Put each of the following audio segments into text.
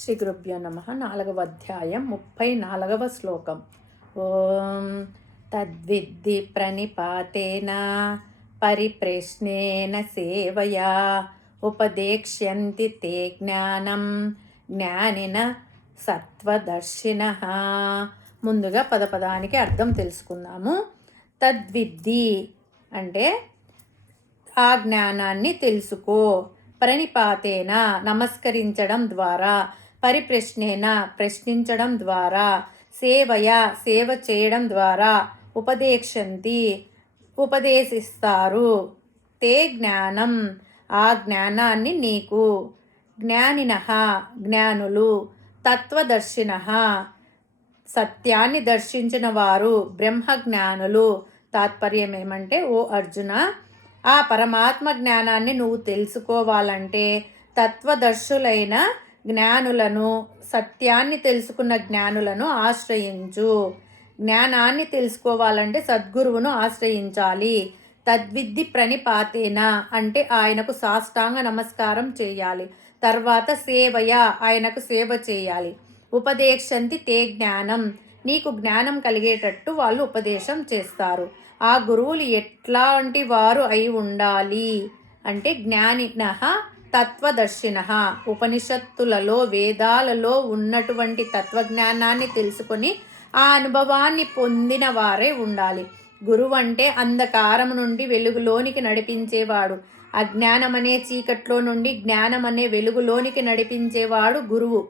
శ్రీ గురుభ్యో నమః. 4వ అధ్యాయం 34వ శ్లోకం. ఓం తద్విద్ధి ప్రణిపాతేన పరిప్రశ్నేన సేవయా ఉపదేక్ష్యంతి తే జ్ఞానం జ్ఞానిన సత్వదర్శినః. ముందుగా పదపదానికి అర్థం తెలుసుకుందాము. తద్విద్ధి అంటే ఆ జ్ఞానాన్ని తెలుసుకో, ప్రణిపాతేన నమస్కరించడం ద్వారా, పరిప్రశ్నేన ప్రశ్నించడం ద్వారా, సేవయ సేవ చేయడం ద్వారా, ఉపదేక్షంతి ఉపదేశిస్తారు, తే జ్ఞానం ఆ జ్ఞానాన్ని నీకు, జ్ఞానినః జ్ఞానులు, తత్వదర్శినః సత్యాన్ని దర్శించిన వారు, బ్రహ్మజ్ఞానులు. తాత్పర్యం ఏమంటే, ఓ అర్జున, ఆ పరమాత్మ జ్ఞానాన్ని నువ్వు తెలుసుకోవాలంటే తత్వదర్శులైన జ్ఞానులను, సత్యాన్ని తెలుసుకున్న జ్ఞానులను ఆశ్రయించు. జ్ఞానాన్ని తెలుసుకోవాలంటే సద్గురువును ఆశ్రయించాలి. తద్విద్ధి ప్రణిపాతేన అంటే ఆయనకు సాష్టాంగ నమస్కారం చేయాలి. తర్వాత సేవయ ఆయనకు సేవ చేయాలి. ఉపదేశంతి తే జ్ఞానం నీకు జ్ఞానం కలిగేటట్టు వాళ్ళు ఉపదేశం చేస్తారు. ఆ గురువులు ఎట్లాంటి వారు అయి ఉండాలి అంటే, జ్ఞానినః తత్వదర్శినః ఉపనిషత్తులలో వేదాలలో ఉన్నటువంటి తత్వజ్ఞానాన్ని తెలుసుకొని ఆ అనుభవాన్ని పొందిన వారే ఉండాలి. గురువు అంటే అంధకారం నుండి వెలుగులోనికి నడిపించేవాడు. అజ్ఞానమనే చీకట్లో నుండి జ్ఞానమనే వెలుగులోనికి నడిపించేవాడు గురువు.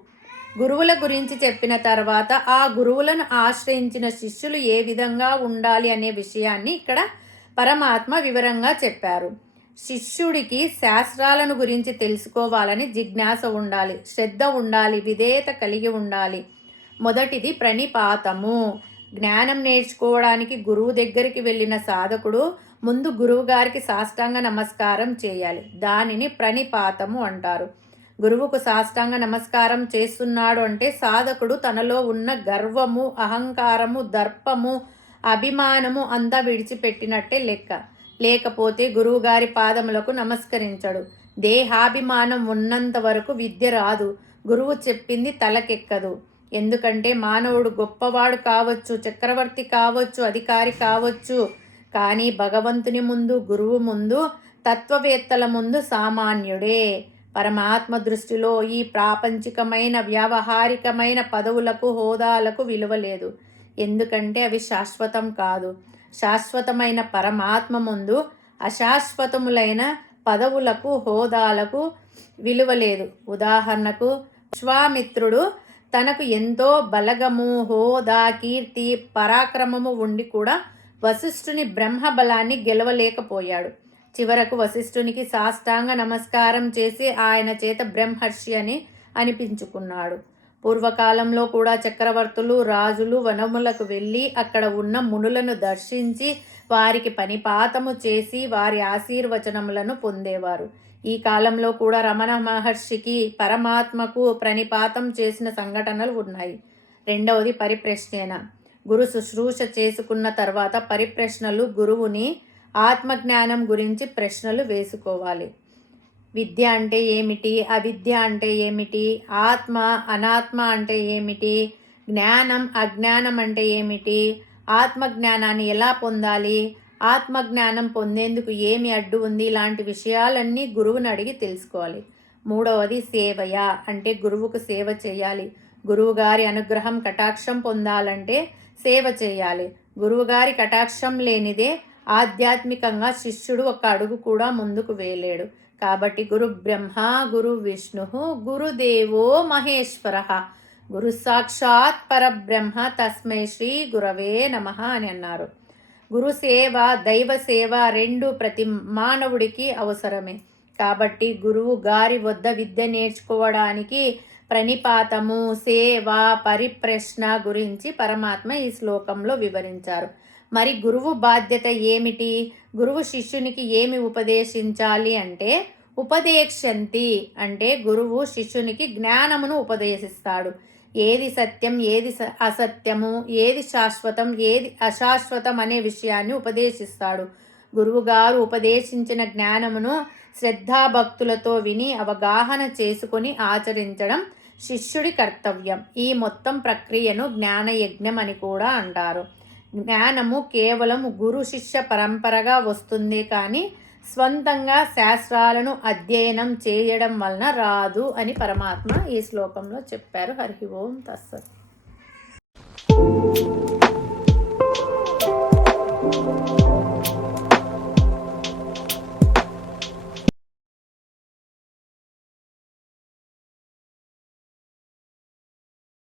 గురువుల గురించి చెప్పిన తర్వాత ఆ గురువులను ఆశ్రయించిన శిష్యులు ఏ విధంగా ఉండాలి అనే విషయాన్ని ఇక్కడ పరమాత్మ వివరంగా చెప్పారు. శిష్యుడికి శాస్త్రాలను గురించి తెలుసుకోవాలని జిజ్ఞాస ఉండాలి, శ్రద్ధ ఉండాలి, విధేయత కలిగి ఉండాలి. మొదటిది ప్రణిపాతము. జ్ఞానం నేర్చుకోవడానికి గురువు దగ్గరికి వెళ్ళిన సాధకుడు ముందు గురువు గారికి సాష్టాంగ నమస్కారం చేయాలి. దానిని ప్రణిపాతము అంటారు. గురువుకు సాష్టాంగ నమస్కారం చేస్తున్నాడు అంటే సాధకుడు తనలో ఉన్న గర్వము, అహంకారము, దర్పము, అభిమానము అంతా విడిచిపెట్టినట్టే లెక్క. లేకపోతే గురువుగారి పాదములకు నమస్కరించడు. దేహాభిమానం ఉన్నంత వరకు విద్య రాదు. గురువు చెప్పింది తలకెక్కదు. ఎందుకంటే మానవుడు గొప్పవాడు కావచ్చు, చక్రవర్తి కావచ్చు, అధికారి కావచ్చు, కానీ భగవంతుని ముందు, గురువు ముందు, తత్వవేత్తల ముందు సామాన్యుడే. పరమాత్మ దృష్టిలో ఈ ప్రాపంచికమైన వ్యావహారికమైన పదవులకు, హోదాలకు విలువ లేదు. ఎందుకంటే అవి శాశ్వతం కాదు. శాశ్వతమైన పరమాత్మ ముందు అశాశ్వతములైన పదవులకు, హోదాలకు విలువ లేదు. ఉదాహరణకు, విశ్వామిత్రుడు తనకు ఎంతో బలగము, హోదా, కీర్తి, పరాక్రమము ఉండి కూడా వశిష్ఠుని బ్రహ్మబలాన్ని గెలవలేకపోయాడు. చివరకు వశిష్ఠునికి సాష్టాంగ నమస్కారం చేసి ఆయన చేత బ్రహ్మర్షి అని అనిపించుకున్నాడు. పూర్వకాలంలో కూడా చక్రవర్తులు, రాజులు వనములకు వెళ్ళి అక్కడ ఉన్న మునులను దర్శించి వారికి పనిపాతము చేసి వారి ఆశీర్వచనములను పొందేవారు. ఈ కాలంలో కూడా రమణ మహర్షికి, పరమాత్మకు ప్రణిపాతం చేసిన సంఘటనలు ఉన్నాయి. రెండవది పరిప్రశ్నేన. గురు శుశ్రూష చేసుకున్న తర్వాత పరిప్రశ్నలు గురువుని ఆత్మజ్ఞానం గురించి ప్రశ్నలు వేసుకోవాలి. విద్య అంటే ఏమిటి, అవిద్య అంటే ఏమిటి, ఆత్మ అనాత్మ అంటే ఏమిటి, జ్ఞానం అజ్ఞానం అంటే ఏమిటి, ఆత్మజ్ఞానాన్ని ఎలా పొందాలి, ఆత్మజ్ఞానం పొందేందుకు ఏమి అడ్డు ఉంది, ఇలాంటి విషయాలన్నీ గురువుని అడిగి తెలుసుకోవాలి. మూడవది సేవయ అంటే గురువుకు సేవ చేయాలి. గురువుగారి అనుగ్రహం, కటాక్షం పొందాలంటే సేవ చేయాలి. గురువుగారి కటాక్షం లేనిదే ఆధ్యాత్మికంగా శిష్యుడు ఒక అడుగు కూడా ముందుకు వేయలేడు. కాబట్టి గురు బ్రహ్మ, గురు విష్ణు, గురుదేవో మహేశ్వర, గురు సాక్షాత్ పరబ్రహ్మ, తస్మై శ్రీ గురవే నమః అని అన్నారు. గురు సేవ, దైవ సేవ రెండు ప్రతి మానవుడికి అవసరమే. కాబట్టి గురువు గారి వద్ద విద్య నేర్చుకోవడానికి ప్రణిపాతము, సేవ, పరిప్రశ్న గురించి పరమాత్మ ఈ శ్లోకంలో వివరించారు. మరి గురువు బాధ్యత ఏమిటి? గురువు శిష్యునికి ఏమి ఉపదేశించాలి అంటే, ఉపదేశంతి అంటే గురువు శిష్యునికి జ్ఞానమును ఉపదేశిస్తాడు. ఏది సత్యం, ఏది అసత్యము, ఏది శాశ్వతం, ఏది అశాశ్వతం అనే విషయాన్ని ఉపదేశిస్తాడు. గురువుగారు ఉపదేశించిన జ్ఞానమును శ్రద్ధాభక్తులతో విని అవగాహన చేసుకొని ఆచరించడం శిష్యుడి కర్తవ్యం. ఈ మొత్తం ప్రక్రియను జ్ఞానయజ్ఞం అని కూడా అంటారు. జ్ఞానము కేవలం గురు శిష్య పరంపరగా వస్తుంది, కానీ స్వంతంగా శాస్త్రాలను అధ్యయనం చేయడం వలన రాదు అని పరమాత్మ ఈ శ్లోకంలో చెప్పారు. హరి ఓం తస్సత్.